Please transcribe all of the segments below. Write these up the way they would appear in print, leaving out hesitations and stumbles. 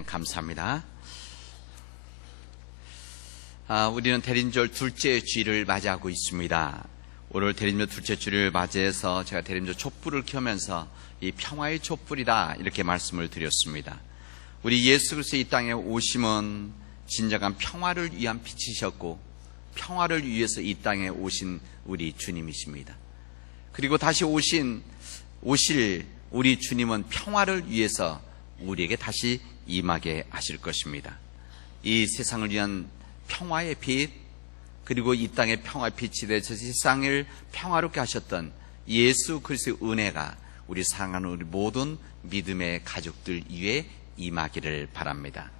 찬양 감사합니다. 우리는 대림절 둘째 주일을 맞이하고 있습니다. 오늘 대림절 둘째 주일을 맞이해서 제가 대림절 촛불을 켜면서 이 평화의 촛불이다 이렇게 말씀을 드렸습니다. 우리 예수 그리스도의 이 땅에 오심은 진정한 평화를 위한 빛이셨고 평화를 위해서 이 땅에 오신 우리 주님이십니다. 그리고 다시 오실 우리 주님은 평화를 위해서 우리에게 다시 임하게 하실 것입니다. 이 세상을 위한 평화의 빛, 그리고 이 땅의 평화의 빛이 되어 세상을 평화롭게 하셨던 예수 그리스도의 은혜가 우리 사랑하는 우리 모든 믿음의 가족들 위에 임하기를 바랍니다.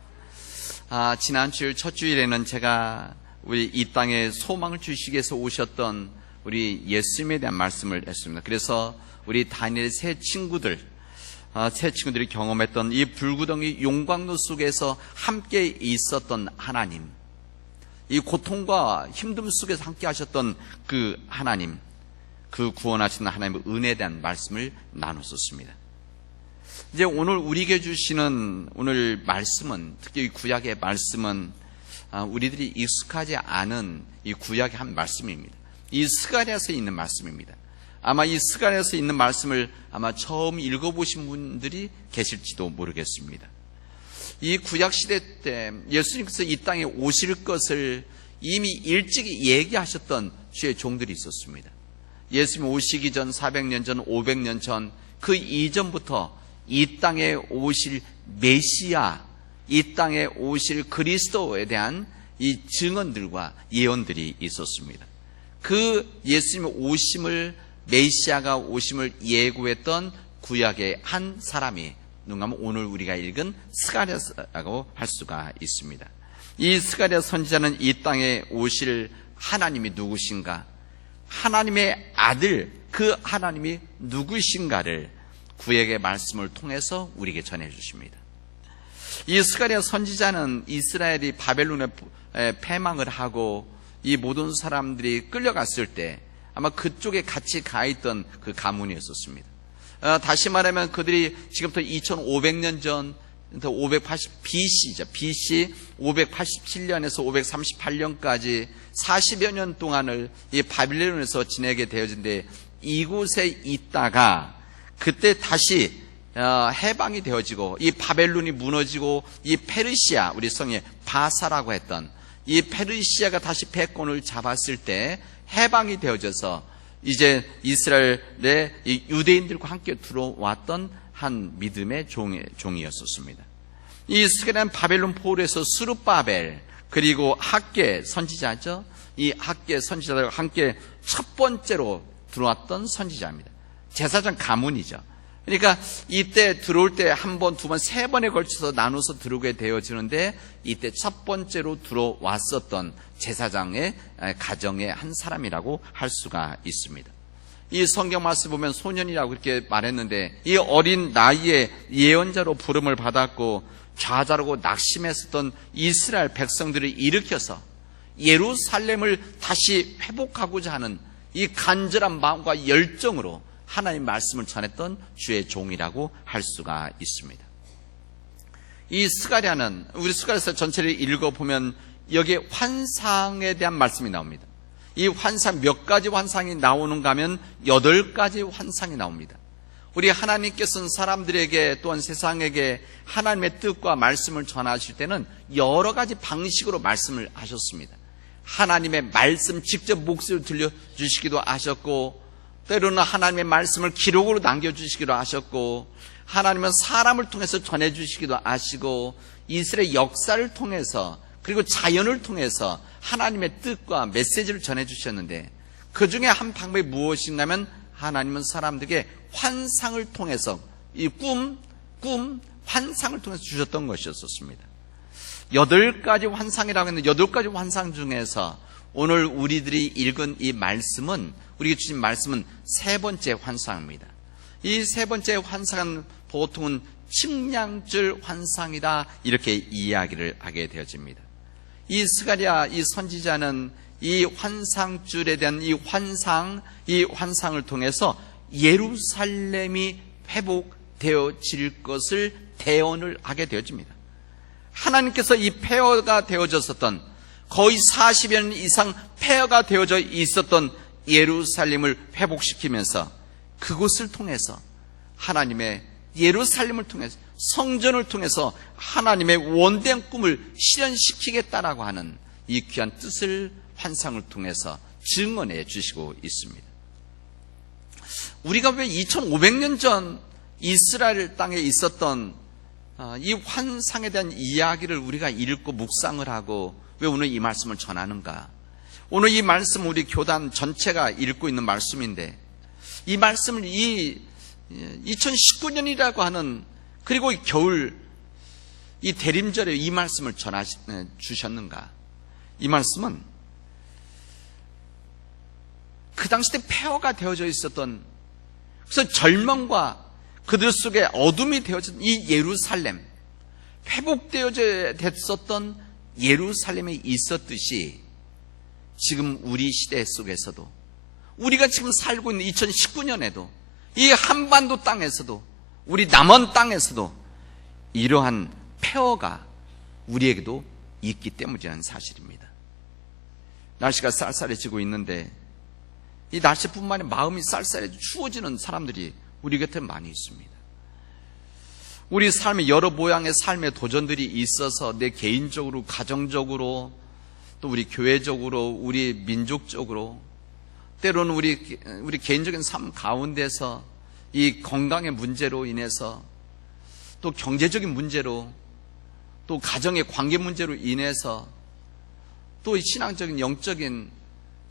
지난 주일 첫 주일에는 제가 우리 이 땅에 소망을 주시기 위해서 오셨던 우리 예수님에 대한 말씀을 했습니다. 그래서 우리 다니엘의 새 친구들이 경험했던 이 불구덩이 용광로 속에서 함께 있었던 하나님, 이 고통과 힘듦 속에서 함께 하셨던 그 하나님, 그 구원하시는 하나님의 은혜에 대한 말씀을 나눴었습니다. 이제 오늘 우리에게 주시는 오늘 말씀은, 특히 이 구약의 말씀은 우리들이 익숙하지 않은 이 구약의 한 말씀입니다. 이 스가랴서에 있는 말씀입니다. 아마 이 스가랴서에 있는 말씀을 아마 처음 읽어보신 분들이 계실지도 모르겠습니다. 이 구약시대 때 예수님께서 이 땅에 오실 것을 이미 일찍이 얘기하셨던 주의 종들이 있었습니다. 예수님 오시기 전 400년 전, 500년 전, 그 이전부터 이 땅에 오실 메시아, 이 땅에 오실 그리스도에 대한 이 증언들과 예언들이 있었습니다. 그 예수님의 오심을, 메시아가 오심을 예고했던 구약의 한 사람이 누가 하면 오늘 우리가 읽은 스가랴라고 할 수가 있습니다. 이 스가랴 선지자는 이 땅에 오실 하나님이 누구신가, 하나님의 아들, 그 하나님이 누구신가를 구약의 말씀을 통해서 우리에게 전해주십니다. 이 스가랴 선지자는 이스라엘이 바벨론에 패망을 하고 이 모든 사람들이 끌려갔을 때 아마 그쪽에 같이 가 있던 그 가문이었었습니다. 다시 말하면 그들이 지금부터 2500년 전, 580 BC죠. BC 587년에서 538년까지 40여 년 동안을 이 바빌론에서 지내게 되어진데, 이곳에 있다가 그때 다시 해방이 되어지고 이 바벨론이 무너지고 이 페르시아, 우리 성에 바사라고 했던 이 페르시아가 다시 패권을 잡았을 때 해방이 되어져서 이제 이스라엘의 이 유대인들과 함께 들어왔던 한 믿음의 종이었었습니다. 이 스가랴는 바벨론 포로에서 스룹바벨 그리고 학개 선지자죠. 이 학개 선지자들과 함께 첫 번째로 들어왔던 선지자입니다. 제사장 가문이죠. 그러니까 이때 들어올 때 한 번, 두 번, 세 번에 걸쳐서 나눠서 들어오게 되어지는데, 이때 첫 번째로 들어왔었던 제사장의 가정의 한 사람이라고 할 수가 있습니다. 이 성경 말씀 보면 소년이라고 이렇게 말했는데, 이 어린 나이에 예언자로 부름을 받았고 좌절하고 낙심했었던 이스라엘 백성들을 일으켜서 예루살렘을 다시 회복하고자 하는 이 간절한 마음과 열정으로 하나님 말씀을 전했던 주의 종이라고 할 수가 있습니다. 이 스가랴는 우리 스가랴서 전체를 읽어보면 여기에 환상에 대한 말씀이 나옵니다. 이 환상, 몇 가지 환상이 나오는가 하면 8가지 환상이 나옵니다. 우리 하나님께서는 사람들에게 또한 세상에게 하나님의 뜻과 말씀을 전하실 때는 여러 가지 방식으로 말씀을 하셨습니다. 하나님의 말씀 직접 목소리를 들려주시기도 하셨고, 때로는 하나님의 말씀을 기록으로 남겨주시기도 하셨고, 하나님은 사람을 통해서 전해주시기도 하시고, 이스라엘 역사를 통해서 그리고 자연을 통해서 하나님의 뜻과 메시지를 전해주셨는데, 그 중에 한 방법이 무엇인가 하면 하나님은 사람들에게 환상을 통해서 이 환상을 통해서 주셨던 것이었습니다. 8가지 환상이라고 했는데 8가지 환상 중에서 오늘 우리들이 읽은 이 말씀은, 우리가 주신 말씀은 세 번째 환상입니다. 이 세 번째 환상은 보통은 측량줄 환상이다 이렇게 이야기를 하게 되어집니다. 이 스가랴 이 선지자는 이 환상줄에 대한 이 환상을 통해서 예루살렘이 회복되어질 것을 대언을 하게 되어집니다. 하나님께서 이 폐허가 되어졌었던, 거의 40여 년 이상 폐허가 되어져 있었던 예루살렘을 회복시키면서 그곳을 통해서 하나님의 예루살렘을 통해서, 성전을 통해서 하나님의 원대한 꿈을 실현시키겠다라고 하는 이 귀한 뜻을 환상을 통해서 증언해 주시고 있습니다. 우리가 왜 2500년 전 이스라엘 땅에 있었던 이 환상에 대한 이야기를 우리가 읽고 묵상을 하고 왜 오늘 이 말씀을 전하는가? 오늘 이 말씀 우리 교단 전체가 읽고 있는 말씀인데, 이 말씀을 2019년이라고 하는, 그리고 겨울 이 대림절에 이 말씀을 주셨는가? 이 말씀은 그 당시 때 폐허가 되어져 있었던, 그래서 절망과 그들 속에 어둠이 되어진 이 예루살렘, 회복되어져 됐었던 예루살렘에 있었듯이 지금 우리 시대 속에서도, 우리가 지금 살고 있는 2019년에도 이 한반도 땅에서도, 우리 남원 땅에서도 이러한 폐허가 우리에게도 있기 때문이라는 사실입니다. 날씨가 쌀쌀해지고 있는데 이 날씨뿐만 아니라 마음이 쌀쌀해 추워지는 사람들이 우리 곁에 많이 있습니다. 우리 삶의 여러 모양의 삶의 도전들이 있어서 내 개인적으로, 가정적으로, 또 우리 교회적으로, 우리 민족적으로, 때로는 우리 개인적인 삶 가운데서 이 건강의 문제로 인해서, 또 경제적인 문제로, 또 가정의 관계 문제로 인해서, 또 신앙적인, 영적인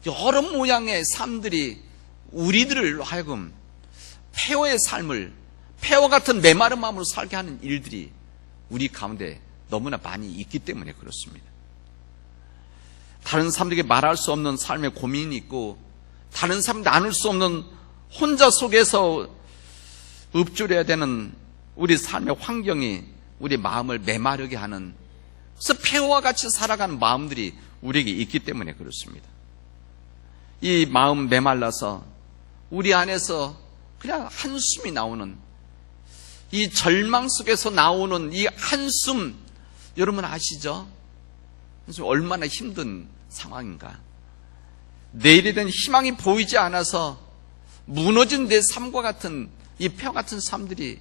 여러 모양의 삶들이 우리들을 하여금 폐허의 삶을, 폐허 같은 메마른 마음으로 살게 하는 일들이 우리 가운데 너무나 많이 있기 때문에 그렇습니다. 다른 사람들에게 말할 수 없는 삶의 고민이 있고, 다른 사람 나눌 수 없는 혼자 속에서 읊조려야 되는 우리 삶의 환경이 우리 마음을 메마르게 하는, 그래서 폐허와 같이 살아가는 마음들이 우리에게 있기 때문에 그렇습니다. 이 마음 메말라서 우리 안에서 그냥 한숨이 나오는, 이 절망 속에서 나오는 이 한숨, 여러분 아시죠? 얼마나 힘든 상황인가? 내일에 대한 희망이 보이지 않아서 무너진 내 삶과 같은 이 폐허 같은 삶들이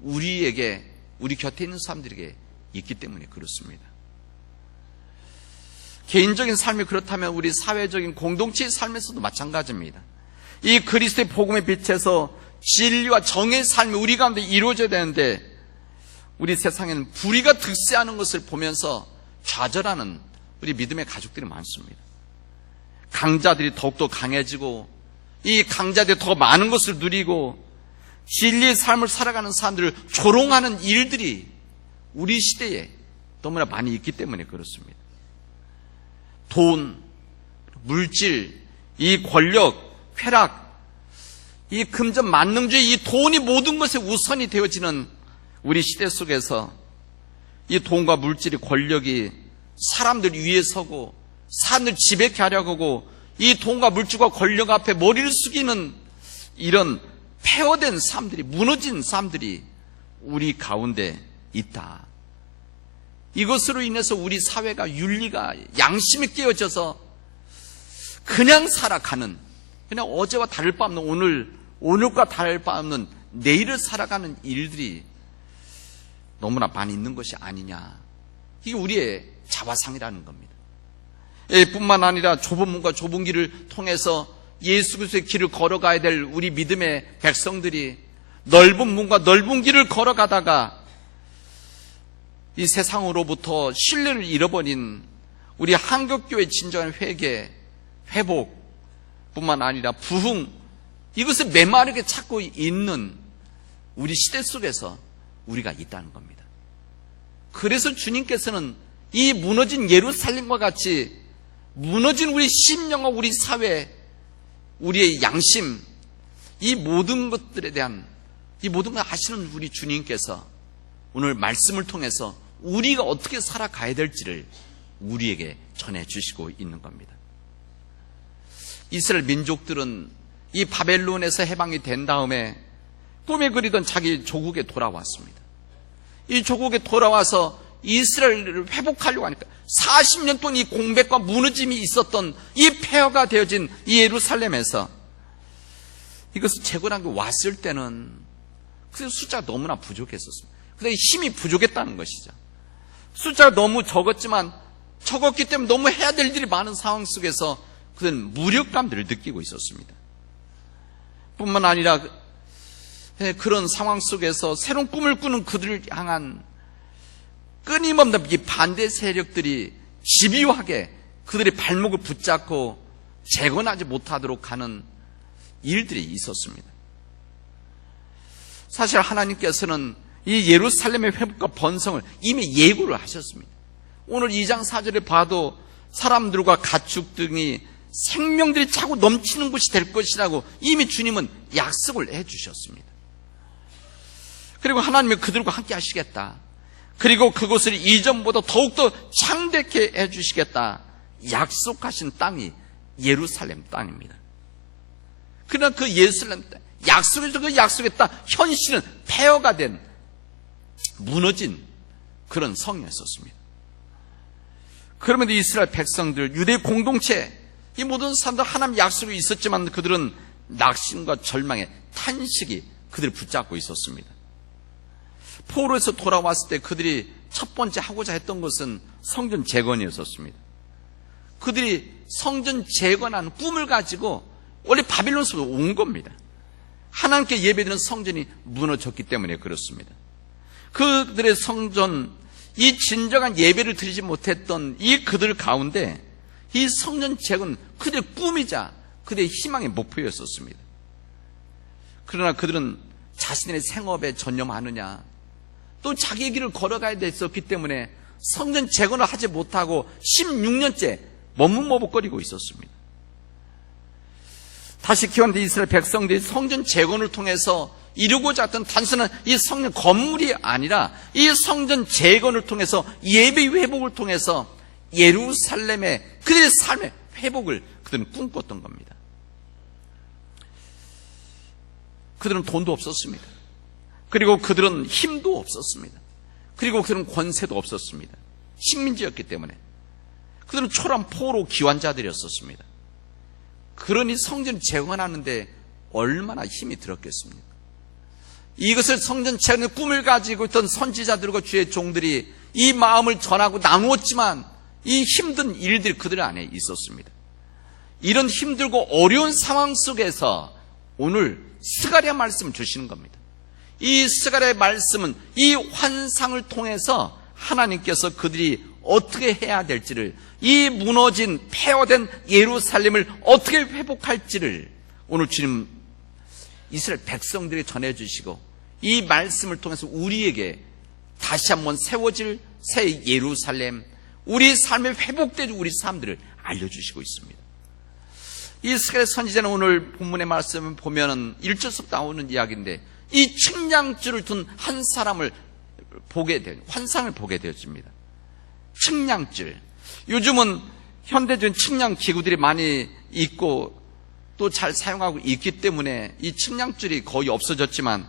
우리에게, 우리 곁에 있는 사람들에게 있기 때문에 그렇습니다. 개인적인 삶이 그렇다면 우리 사회적인 공동체의 삶에서도 마찬가지입니다. 이 그리스도의 복음의 빛에서 진리와 정의의 삶이 우리 가운데 이루어져야 되는데, 우리 세상에는 불의가 득세하는 것을 보면서 좌절하는 우리 믿음의 가족들이 많습니다. 강자들이 더욱더 강해지고, 이 강자들이 더 많은 것을 누리고, 진리의 삶을 살아가는 사람들을 조롱하는 일들이 우리 시대에 너무나 많이 있기 때문에 그렇습니다. 돈, 물질, 이 권력, 쾌락, 이 금전 만능주의, 이 돈이 모든 것에 우선이 되어지는 우리 시대 속에서 이 돈과 물질이, 권력이 사람들 위에 서고 사람들 지배케 하려고 하고, 이 돈과 물질과 권력 앞에 머리를 숙이는 이런 폐허된 삶들이, 무너진 삶들이 우리 가운데 있다. 이것으로 인해서 우리 사회가, 윤리가, 양심이 깨어져서 그냥 살아가는, 그냥 어제와 다를 바 없는 오늘과 다를 바 없는 내일을 살아가는 일들이 너무나 많이 있는 것이 아니냐. 이게 우리의 자화상이라는 겁니다. 뿐만 아니라 좁은 문과 좁은 길을 통해서 예수 그리스도의 길을 걸어가야 될 우리 믿음의 백성들이 넓은 문과 넓은 길을 걸어가다가 이 세상으로부터 신뢰를 잃어버린 우리 한국교회의 진정한 회개, 회복 뿐만 아니라 부흥, 이것을 메마르게 찾고 있는 우리 시대 속에서 우리가 있다는 겁니다. 그래서 주님께서는 이 무너진 예루살렘과 같이 무너진 우리 심령과 우리 사회, 우리의 양심, 이 모든 것들에 대한, 이 모든 걸 아시는 우리 주님께서 오늘 말씀을 통해서 우리가 어떻게 살아가야 될지를 우리에게 전해주시고 있는 겁니다. 이스라엘 민족들은 이 바벨론에서 해방이 된 다음에 꿈에 그리던 자기 조국에 돌아왔습니다. 이 조국에 돌아와서 이스라엘을 회복하려고 하니까 40년 동안 이 공백과 무너짐이 있었던 이 폐허가 되어진 이 예루살렘에서 이것을 재건한 게 왔을 때는 그 숫자가 너무나 부족했었습니다. 그래서 힘이 부족했다는 것이죠. 숫자가 너무 적었기 때문에 너무 해야 될 일이 많은 상황 속에서 그들은 무력감들을 느끼고 있었습니다. 뿐만 아니라 그런 상황 속에서 새로운 꿈을 꾸는 그들을 향한 끊임없는 이 반대 세력들이 집요하게 그들의 발목을 붙잡고 재건하지 못하도록 하는 일들이 있었습니다. 사실 하나님께서는 이 예루살렘의 회복과 번성을 이미 예고를 하셨습니다. 오늘 2장 4절에 봐도 사람들과 가축 등이 생명들이 차고 넘치는 곳이 될 것이라고 이미 주님은 약속을 해주셨습니다. 그리고 하나님은 그들과 함께 하시겠다. 그리고 그곳을 이전보다 더욱더 창대케 해주시겠다. 약속하신 땅이 예루살렘 땅입니다. 그러나 그 예루살렘 땅, 약속에서 그 약속했다. 현실은 폐허가 된 무너진 그런 성이었습니다. 그러면서 이스라엘 백성들, 유대 공동체, 이 모든 사람들 하나님 약속이 있었지만 그들은 낙심과 절망의 탄식이 그들을 붙잡고 있었습니다. 포로에서 돌아왔을 때 그들이 첫 번째 하고자 했던 것은 성전 재건이었습니다. 그들이 성전 재건하는 꿈을 가지고 원래 바빌론에서 온 겁니다. 하나님께 예배드리는 성전이 무너졌기 때문에 그렇습니다. 그들의 성전, 이 진정한 예배를 드리지 못했던 이 그들 가운데 이 성전 재건은 그들의 꿈이자 그들의 희망의 목표였었습니다. 그러나 그들은 자신의 생업에 전념하느냐, 또 자기의 길을 걸어가야 됐었기 때문에 성전 재건을 하지 못하고 16년째 머뭇머뭇거리고 있었습니다. 다시 기원된 이스라엘 백성들이 성전 재건을 통해서 이루고자 했던 단순한 이 성전 건물이 아니라 이 성전 재건을 통해서 예배 회복을 통해서 예루살렘의 그들의 삶의 회복을 그들은 꿈꿨던 겁니다. 그들은 돈도 없었습니다. 그리고 그들은 힘도 없었습니다. 그리고 그들은 권세도 없었습니다. 식민지였기 때문에 그들은 초란 포로 기환자들이었습니다. 그러니 성전 재건하는데 얼마나 힘이 들었겠습니까? 이것을 성전 재건의 꿈을 가지고 있던 선지자들과 주의 종들이 이 마음을 전하고 나누었지만 이 힘든 일들이 그들 안에 있었습니다. 이런 힘들고 어려운 상황 속에서 오늘 스가랴 말씀을 주시는 겁니다. 이 스가랴의 말씀은 이 환상을 통해서 하나님께서 그들이 어떻게 해야 될지를, 이 무너진 폐허된 예루살렘을 어떻게 회복할지를 오늘 주님 이스라엘 백성들이 전해주시고 이 말씀을 통해서 우리에게 다시 한번 세워질 새 예루살렘, 우리 삶의 회복된 우리 사람들을 알려주시고 있습니다. 이 스가랴 선지자는 오늘 본문의 말씀을 보면 1절부터 나오는 이야기인데 이 측량줄을 둔 한 사람을 보게 된 환상을 보게 되었습니다. 측량줄, 요즘은 현대적인 측량 기구들이 많이 있고 또 잘 사용하고 있기 때문에 이 측량줄이 거의 없어졌지만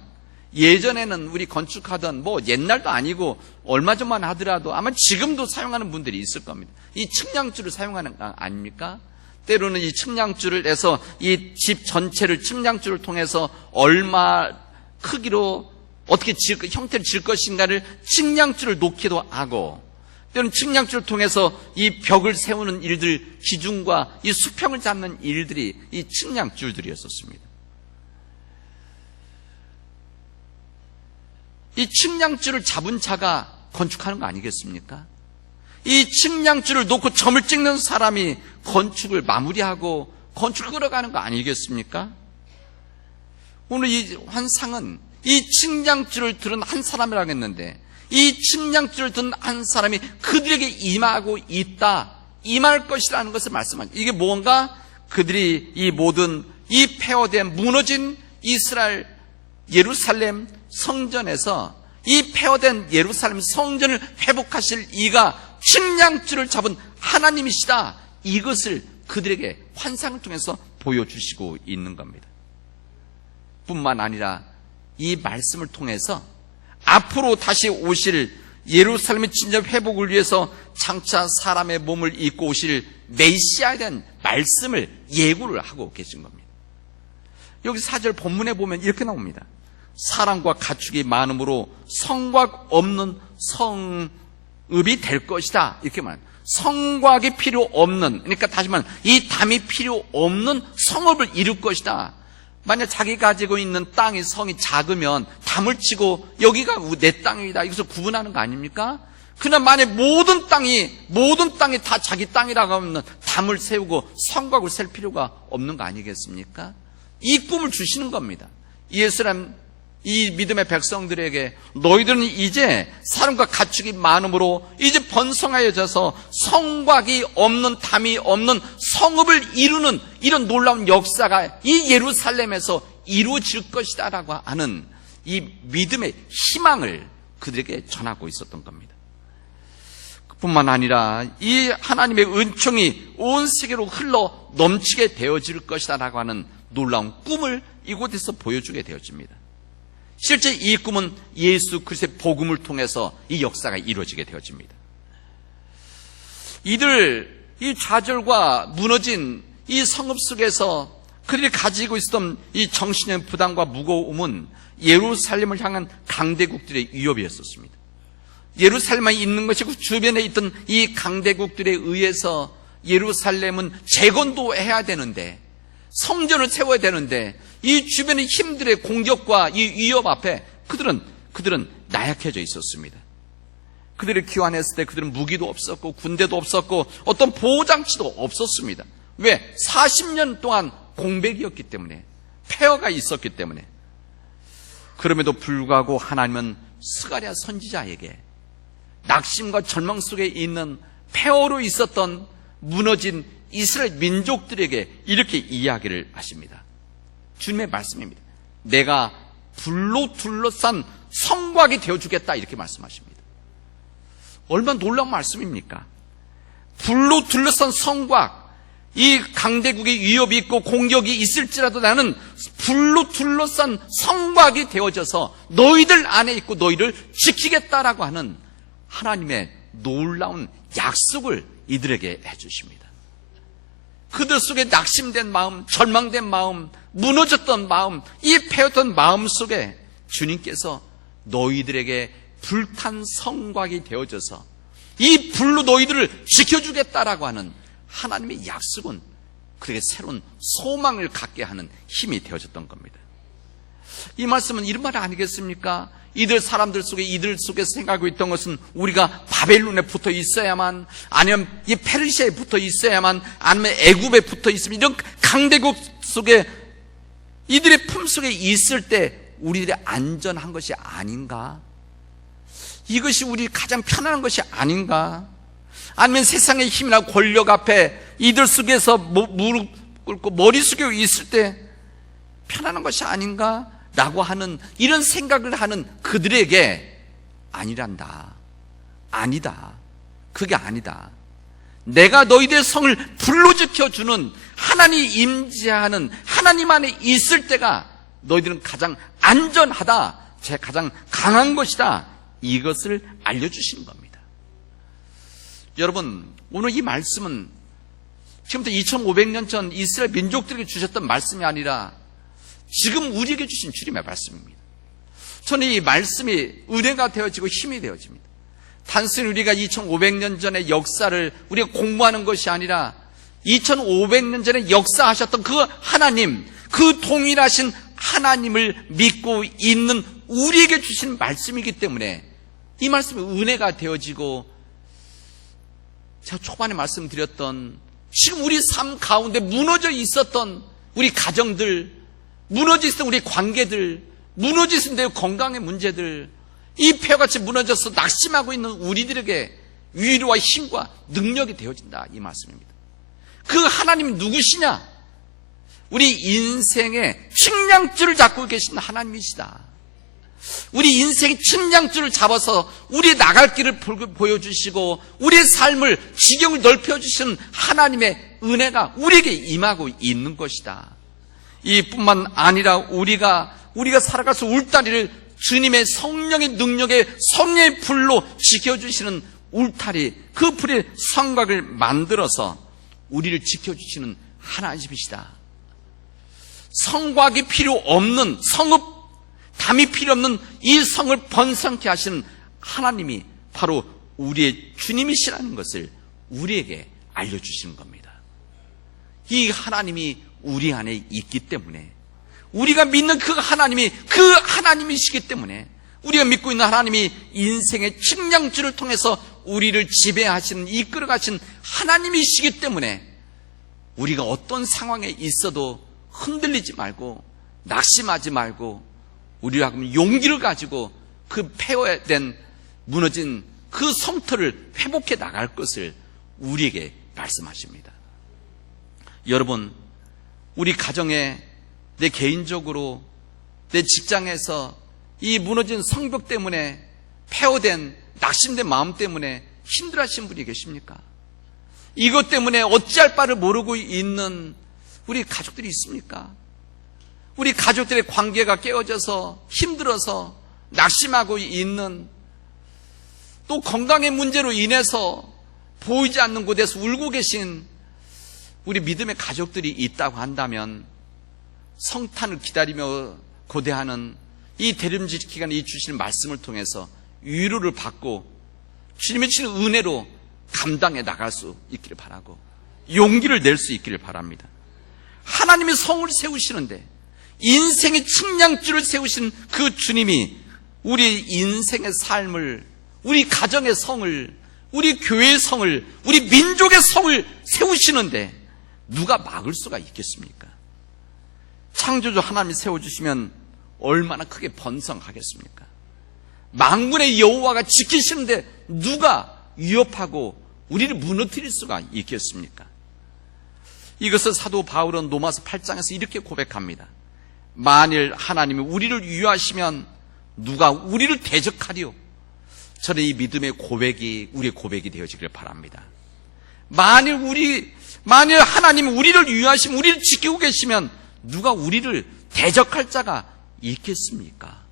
예전에는 우리 건축하던 뭐 옛날도 아니고 얼마 전만 하더라도 아마 지금도 사용하는 분들이 있을 겁니다. 이 측량줄을 사용하는 거 아닙니까? 때로는 이 측량줄을 내서 이 집 전체를 측량줄을 통해서 얼마 크기로 어떻게 형태를 질 것인가를 측량줄을 놓기도 하고, 때로는 측량줄을 통해서 이 벽을 세우는 일들, 기둥과 이 수평을 잡는 일들이 이 측량줄들이었습니다. 이 측량줄을 잡은 자가 건축하는 거 아니겠습니까? 이 측량줄을 놓고 점을 찍는 사람이 건축을 마무리하고 건축을 끌어가는 거 아니겠습니까? 오늘 이 환상은 이 측량줄을 들은 한 사람이라고 했는데 이 측량줄을 든 한 사람이 그들에게 임하고 있다, 임할 것이라는 것을 말씀합니다. 이게 뭔가 그들이 이 모든 이 폐허된 무너진 이스라엘 예루살렘 성전에서 이 폐허된 예루살렘 성전을 회복하실 이가 측량줄을 잡은 하나님이시다, 이것을 그들에게 환상을 통해서 보여주시고 있는 겁니다. 뿐만 아니라 이 말씀을 통해서 앞으로 다시 오실 예루살렘의 진정 회복을 위해서 장차 사람의 몸을 입고 오실 메시아에 대한 말씀을 예고를 하고 계신 겁니다. 여기 4절 본문에 보면 이렇게 나옵니다. 사랑과 가축이 많음으로 성곽 없는 성읍이 될 것이다. 이렇게 말합니다. 성곽이 필요 없는, 그러니까 다시 말하면 이 담이 필요 없는 성읍을 이룰 것이다. 만약 자기 가지고 있는 땅이 성이 작으면 담을 치고 여기가 내 땅이다 이것을 구분하는 거 아닙니까? 그러나 만약 모든 땅이 다 자기 땅이라고 하면 담을 세우고 성곽을 셀 필요가 없는 거 아니겠습니까? 이 꿈을 주시는 겁니다. 예수님, 이 믿음의 백성들에게 너희들은 이제 사람과 가축이 많음으로 이제 번성하여져서 성곽이 없는 담이 없는 성읍을 이루는 이런 놀라운 역사가 이 예루살렘에서 이루어질 것이다 라고 하는 이 믿음의 희망을 그들에게 전하고 있었던 겁니다. 뿐만 아니라 이 하나님의 은총이 온 세계로 흘러 넘치게 되어질 것이다 라고 하는 놀라운 꿈을 이곳에서 보여주게 되어집니다. 실제 이 꿈은 예수 그리스도의 복음을 통해서 이 역사가 이루어지게 되어집니다. 이 좌절과 무너진 이 성읍 속에서 그들이 가지고 있었던 이 정신의 부담과 무거움은 예루살렘을 향한 강대국들의 위협이었습니다. 예루살렘만 있는 것이고 주변에 있던 이 강대국들에 의해서 예루살렘은 재건도 해야 되는데, 성전을 세워야 되는데 이 주변의 힘들의 공격과 이 위협 앞에 그들은 나약해져 있었습니다. 그들이 귀환했을 때 그들은 무기도 없었고 군대도 없었고 어떤 보호장치도 없었습니다. 왜? 40년 동안 공백이었기 때문에, 폐허가 있었기 때문에. 그럼에도 불구하고 하나님은 스가랴 선지자에게 낙심과 절망 속에 있는 폐허로 있었던 무너진 이스라엘 민족들에게 이렇게 이야기를 하십니다. 주님의 말씀입니다. 내가 불로 둘러싼 성곽이 되어주겠다 이렇게 말씀하십니다. 얼마나 놀라운 말씀입니까? 불로 둘러싼 성곽, 이 강대국의 위협이 있고 공격이 있을지라도 나는 불로 둘러싼 성곽이 되어져서 너희들 안에 있고 너희를 지키겠다라고 하는 하나님의 놀라운 약속을 이들에게 해주십니다. 그들 속에 낙심된 마음, 절망된 마음, 무너졌던 마음, 이 패였던 마음 속에 주님께서 너희들에게 불탄 성곽이 되어져서 이 불로 너희들을 지켜주겠다라고 하는 하나님의 약속은 그에게 새로운 소망을 갖게 하는 힘이 되어졌던 겁니다. 이 말씀은 이런 말 아니겠습니까? 이들 속에서 생각하고 있던 것은 우리가 바벨론에 붙어 있어야만, 아니면 이 페르시아에 붙어 있어야만, 아니면 애굽에 붙어 있으면, 이런 강대국 속에 이들의 품속에 있을 때 우리들이 안전한 것이 아닌가? 이것이 우리 가장 편안한 것이 아닌가? 아니면 세상의 힘이나 권력 앞에 이들 속에서 무릎 꿇고 머리 숙여 있을 때 편안한 것이 아닌가? 라고 하는 이런 생각을 하는 그들에게 아니란다. 아니다. 그게 아니다. 내가 너희들의 성을 불로 지켜주는 하나님이 임재하는 하나님 안에 있을 때가 너희들은 가장 안전하다. 제 가장 강한 것이다. 이것을 알려주시는 겁니다. 여러분, 오늘 이 말씀은 지금부터 2500년 전 이스라엘 민족들에게 주셨던 말씀이 아니라 지금 우리에게 주신 주님의 말씀입니다. 저는 이 말씀이 은혜가 되어지고 힘이 되어집니다. 단순히 우리가 2500년 전의 역사를 우리가 공부하는 것이 아니라 2500년 전에 역사하셨던 그 하나님, 그 동일하신 하나님을 믿고 있는 우리에게 주신 말씀이기 때문에 이 말씀이 은혜가 되어지고, 제가 초반에 말씀드렸던 지금 우리 삶 가운데 무너져 있었던 우리 가정들, 무너져 있었던 우리 관계들, 무너져 있었던 내 건강의 문제들, 이 폐허같이 무너져서 낙심하고 있는 우리들에게 위로와 힘과 능력이 되어진다, 이 말씀입니다. 그 하나님이 누구시냐? 우리 인생의 측량줄을 잡고 계신 하나님이시다. 우리 인생의 측량줄을 잡아서 우리의 나갈 길을 보여주시고 우리의 삶을 지경을 넓혀주시는 하나님의 은혜가 우리에게 임하고 있는 것이다. 이뿐만 아니라 우리가 살아가서 울다리를 주님의 성령의 능력의 성령의 불로 지켜주시는 울타리, 그 불의 성곽을 만들어서 우리를 지켜주시는 하나님이시다. 성곽이 필요 없는, 성읍, 담이 필요 없는 이 성을 번성케 하시는 하나님이 바로 우리의 주님이시라는 것을 우리에게 알려주시는 겁니다. 이 하나님이 우리 안에 있기 때문에, 우리가 믿는 그 하나님이 그 하나님이시기 때문에, 우리가 믿고 있는 하나님이 인생의 측량줄을 통해서 우리를 지배하시는, 이끌어가신 하나님이시기 때문에 우리가 어떤 상황에 있어도 흔들리지 말고 낙심하지 말고 우리가 용기를 가지고 그 폐허된 무너진 그 성터를 회복해 나갈 것을 우리에게 말씀하십니다. 여러분, 우리 가정에, 내 개인적으로, 내 직장에서 이 무너진 성벽 때문에, 폐허된 낙심된 마음 때문에 힘들어하신 분이 계십니까? 이것 때문에 어찌할 바를 모르고 있는 우리 가족들이 있습니까? 우리 가족들의 관계가 깨어져서 힘들어서 낙심하고 있는, 또 건강의 문제로 인해서 보이지 않는 곳에서 울고 계신 우리 믿음의 가족들이 있다고 한다면, 성탄을 기다리며 고대하는 이 대림절 기간에 이 주시는 말씀을 통해서 위로를 받고 주님의 주시는 은혜로 감당해 나갈 수 있기를 바라고 용기를 낼 수 있기를 바랍니다. 하나님의 성을 세우시는데, 인생의 측량줄을 세우신 그 주님이 우리 인생의 삶을, 우리 가정의 성을, 우리 교회의 성을, 우리 민족의 성을 세우시는데 누가 막을 수가 있겠습니까? 창조주 하나님이 세워주시면 얼마나 크게 번성하겠습니까? 만군의 여호와가 지키시는데 누가 위협하고 우리를 무너뜨릴 수가 있겠습니까? 이것을 사도 바울은 로마서 8장에서 이렇게 고백합니다. 만일 하나님이 우리를 위하시면 누가 우리를 대적하리요? 저는 이 믿음의 고백이 우리의 고백이 되어지기를 바랍니다. 만일 하나님이 우리를 위하시면, 우리를 지키고 계시면 누가 우리를 대적할 자가 있겠습니까?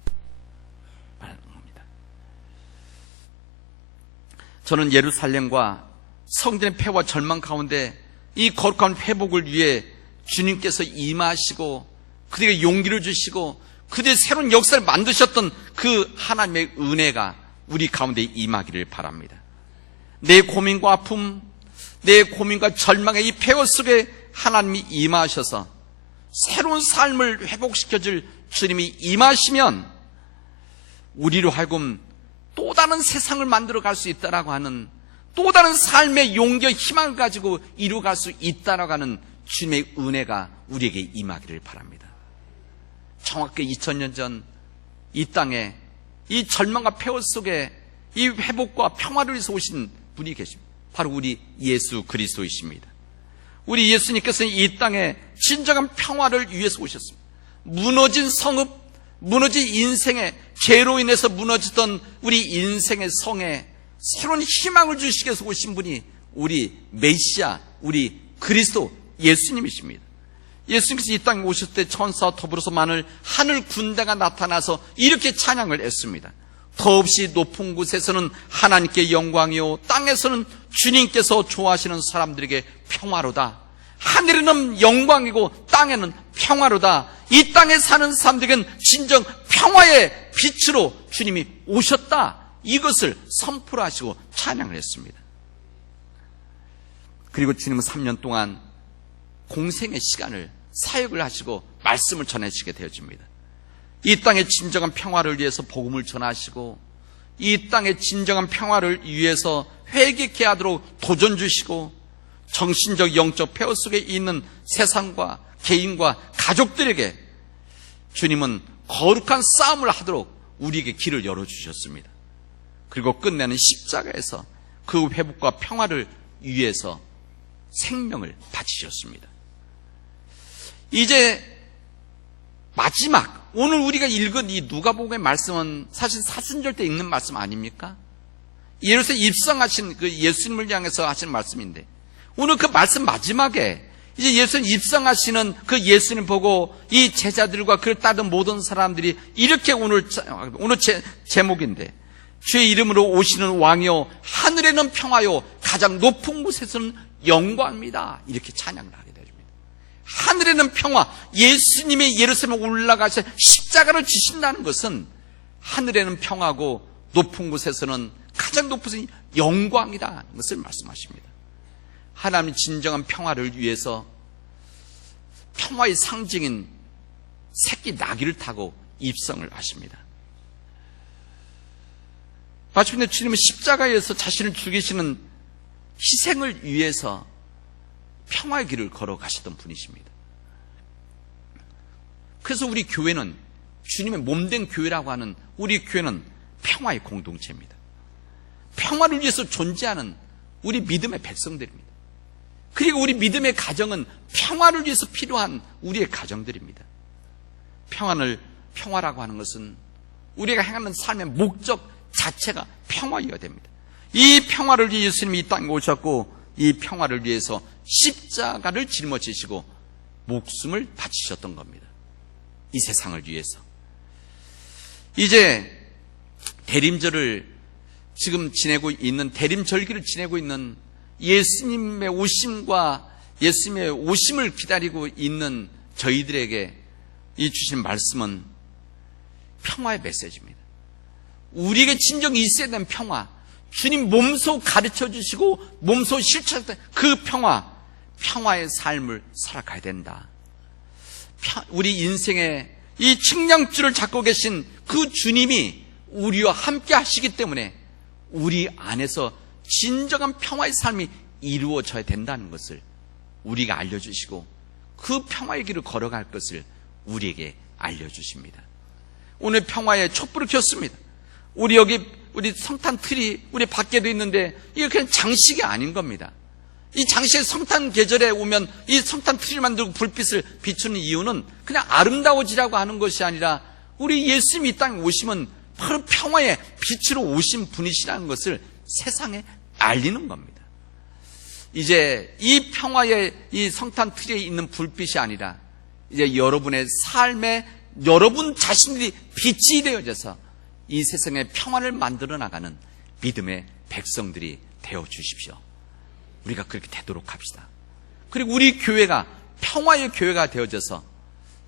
말하는 겁니다. 저는 예루살렘과 성전의 폐와 절망 가운데 이 거룩한 회복을 위해 주님께서 임하시고 그들에게 용기를 주시고 그들의 새로운 역사를 만드셨던 그 하나님의 은혜가 우리 가운데 임하기를 바랍니다. 내 고민과 아픔, 내 고민과 절망의 이 폐허 속에 하나님이 임하셔서 새로운 삶을 회복시켜줄 주님이 임하시면 우리로 하여금 또 다른 세상을 만들어갈 수 있다라고 하는, 또 다른 삶의 용기와 희망을 가지고 이루어갈 수 있다라고 하는 주님의 은혜가 우리에게 임하기를 바랍니다. 정확히 2000년 전 이 땅에 이 절망과 폐허 속에 이 회복과 평화를 위해서 오신 분이 계십니다. 바로 우리 예수 그리스도이십니다. 우리 예수님께서는 이 땅에 진정한 평화를 위해서 오셨습니다. 무너진 성읍, 무너진 인생의 죄로 인해서 무너지던 우리 인생의 성에 새로운 희망을 주시기 위해서 오신 분이 우리 메시아, 우리 그리스도 예수님이십니다. 예수님께서 이 땅에 오셨을 때 천사와 더불어서 많은 하늘 군대가 나타나서 이렇게 찬양을 했습니다. 더없이 높은 곳에서는 하나님께 영광이요, 땅에서는 주님께서 좋아하시는 사람들에게 평화로다. 하늘에는 영광이고 땅에는 평화로다. 이 땅에 사는 사람들에게는 진정 평화의 빛으로 주님이 오셨다. 이것을 선포를 하시고 찬양을 했습니다. 그리고 주님은 3년 동안 공생의 시간을 사역을 하시고 말씀을 전해주시게 되어집니다. 이 땅의 진정한 평화를 위해서 복음을 전하시고, 이 땅의 진정한 평화를 위해서 회개케 하도록 도전 주시고, 정신적 영적 폐허 속에 있는 세상과 개인과 가족들에게 주님은 거룩한 싸움을 하도록 우리에게 길을 열어주셨습니다. 그리고 끝내는 십자가에서 그 회복과 평화를 위해서 생명을 바치셨습니다. 이제 마지막, 오늘 우리가 읽은 이 누가복음의 말씀은 사실 사순절 때 읽는 말씀 아닙니까? 예루살렘에 입성하신 그 예수님을 향해서 하신 말씀인데, 오늘 그 말씀 마지막에 이제 예수님 입성하시는 그 예수님 보고 이 제자들과 그를 따른 모든 사람들이 이렇게 오늘 제목인데, 주의 이름으로 오시는 왕이요 하늘에는 평화요 가장 높은 곳에서는 영광입니다. 이렇게 찬양을 하게 됩니다. 하늘에는 평화, 예수님의 예루살렘에 올라가서 십자가를 지신다는 것은 하늘에는 평화고 높은 곳에서는 가장 높은 곳은 영광이라는 것을 말씀하십니다. 하나님 진정한 평화를 위해서 평화의 상징인 새끼 나귀를 타고 입성을 하십니다. 마침내 주님은 십자가에서 자신을 죽이시는 희생을 위해서 평화의 길을 걸어가셨던 분이십니다. 그래서 우리 교회는, 주님의 몸된 교회라고 하는 우리 교회는 평화의 공동체입니다. 평화를 위해서 존재하는 우리 믿음의 백성들입니다. 그리고 우리 믿음의 가정은 평화를 위해서 필요한 우리의 가정들입니다. 평화라고 하는 것은 우리가 행하는 삶의 목적 자체가 평화여야 됩니다. 이 평화를 위해 예수님이 이 땅에 오셨고, 이 평화를 위해서 십자가를 짊어지시고 목숨을 바치셨던 겁니다. 이 세상을 위해서. 이제 대림절을 지금 대림절기를 지내고 있는 예수님의 오심과 예수님의 오심을 기다리고 있는 저희들에게 이 주신 말씀은 평화의 메시지입니다. 우리에게 진정 있어야 되는 평화, 주님 몸소 가르쳐 주시고 몸소 실천했던 그 평화의 삶을 살아가야 된다. 우리 인생의 이 측량줄을 잡고 계신 그 주님이 우리와 함께 하시기 때문에 우리 안에서 진정한 평화의 삶이 이루어져야 된다는 것을 우리가 알려주시고, 그 평화의 길을 걸어갈 것을 우리에게 알려주십니다. 오늘 평화의 촛불을 켰습니다. 우리 성탄 틀이 우리 밖에도 있는데, 이게 그냥 장식이 아닌 겁니다. 이 장식의 성탄 계절에 오면 이 성탄 틀을 만들고 불빛을 비추는 이유는 그냥 아름다워지라고 하는 것이 아니라, 우리 예수님이 이 땅에 오시면 바로 평화의 빛으로 오신 분이시라는 것을 세상에 알리는 겁니다. 이제 이 평화의 이 성탄 틀에 있는 불빛이 아니라, 이제 여러분의 삶에 여러분 자신들이 빛이 되어져서 이 세상에 평화를 만들어 나가는 믿음의 백성들이 되어 주십시오. 우리가 그렇게 되도록 합시다. 그리고 우리 교회가 평화의 교회가 되어져서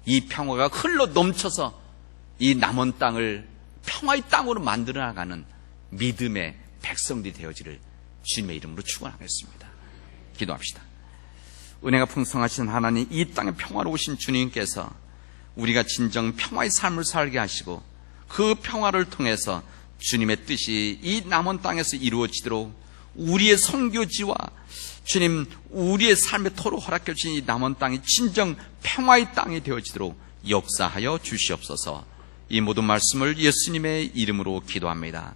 이 평화가 흘러 넘쳐서 이 남은 땅을 평화의 땅으로 만들어 나가는 믿음의 백성들이 되어지를 주님의 이름으로 축원하겠습니다. 기도합시다. 은혜가 풍성하신 하나님, 이 땅에 평화로우신 주님께서 우리가 진정 평화의 삶을 살게 하시고, 그 평화를 통해서 주님의 뜻이 이 남은 땅에서 이루어지도록 우리의 선교지와 주님 우리의 삶에 토록 허락해 주신 이 남은 땅이 진정 평화의 땅이 되어지도록 역사하여 주시옵소서. 이 모든 말씀을 예수님의 이름으로 기도합니다.